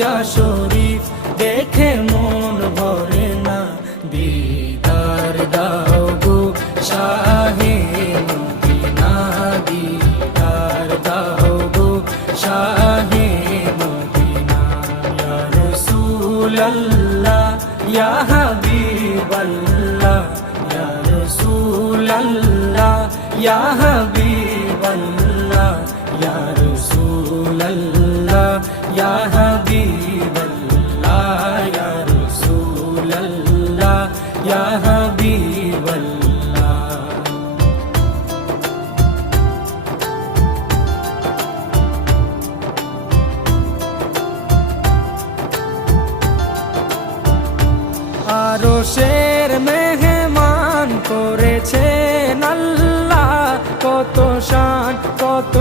যা শরীফ দেখে মন ভরে না, দিদার দাও গো শাহে মদিনা, দিদার দাও গো শাহে মদিনা। ইয়া রাসূলাল্লাহ ইয়া হাবিবাল্লাহ, ইয়া রাসূলাল্লাহ ইয়া হাবিবাল্লাহ, ইয়া রাসূলাল্লাহ ইয়া হাবিবাল্লাহ, ইয়া রাসূলাল্লাহ ইয়া হাবিবাল্লাহ। আরশের মেহমান করেছেন আল্লাহ, কত শান কত